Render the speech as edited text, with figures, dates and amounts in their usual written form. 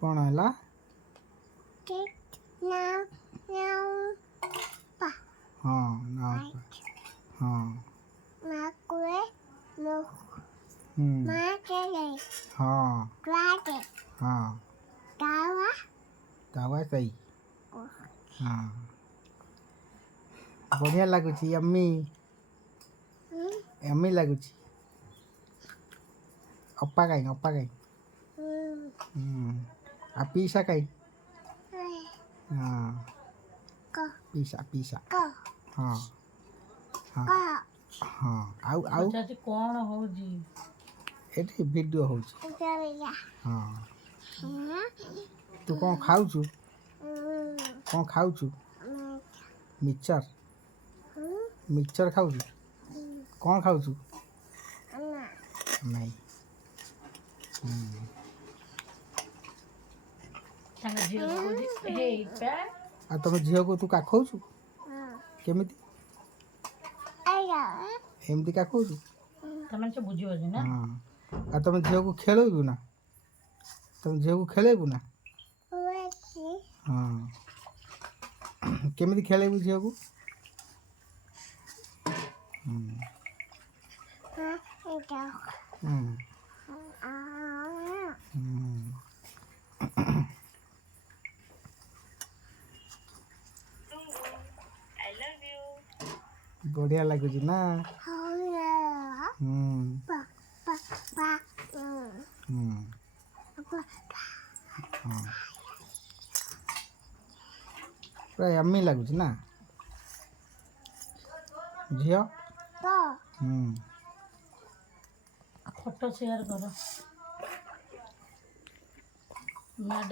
कौन है ला? हाँ नाव हाँ हाँ हाँ तावा सही हाँ बढ़िया लगुची अम्मी अम्मी लगुची अप्पा कहीं आ पीसा कहीं हाँ पीसा हाँ हाँ हाँ आउ चाची कौन हो जी एठी वीडियो हो हाँ तू कौन खाऊचु मिक्सचर मिक्सचर खाऊचु कौन खाऊचु नहीं तांगा झियो को जी हे पे आ तुम झील को तू का खाऊचु केमिति एमती का खाऊचु तमन से बुझियो जी ना हाँ आ तुम झील को खेलेबू ना तुम झील को खेलेबू ना हाँ केमिति खेलेबू झील को बढ़िया लगुची ना पूरा यम्मी लगुची ना झियो फोटो शेयर करो मैडम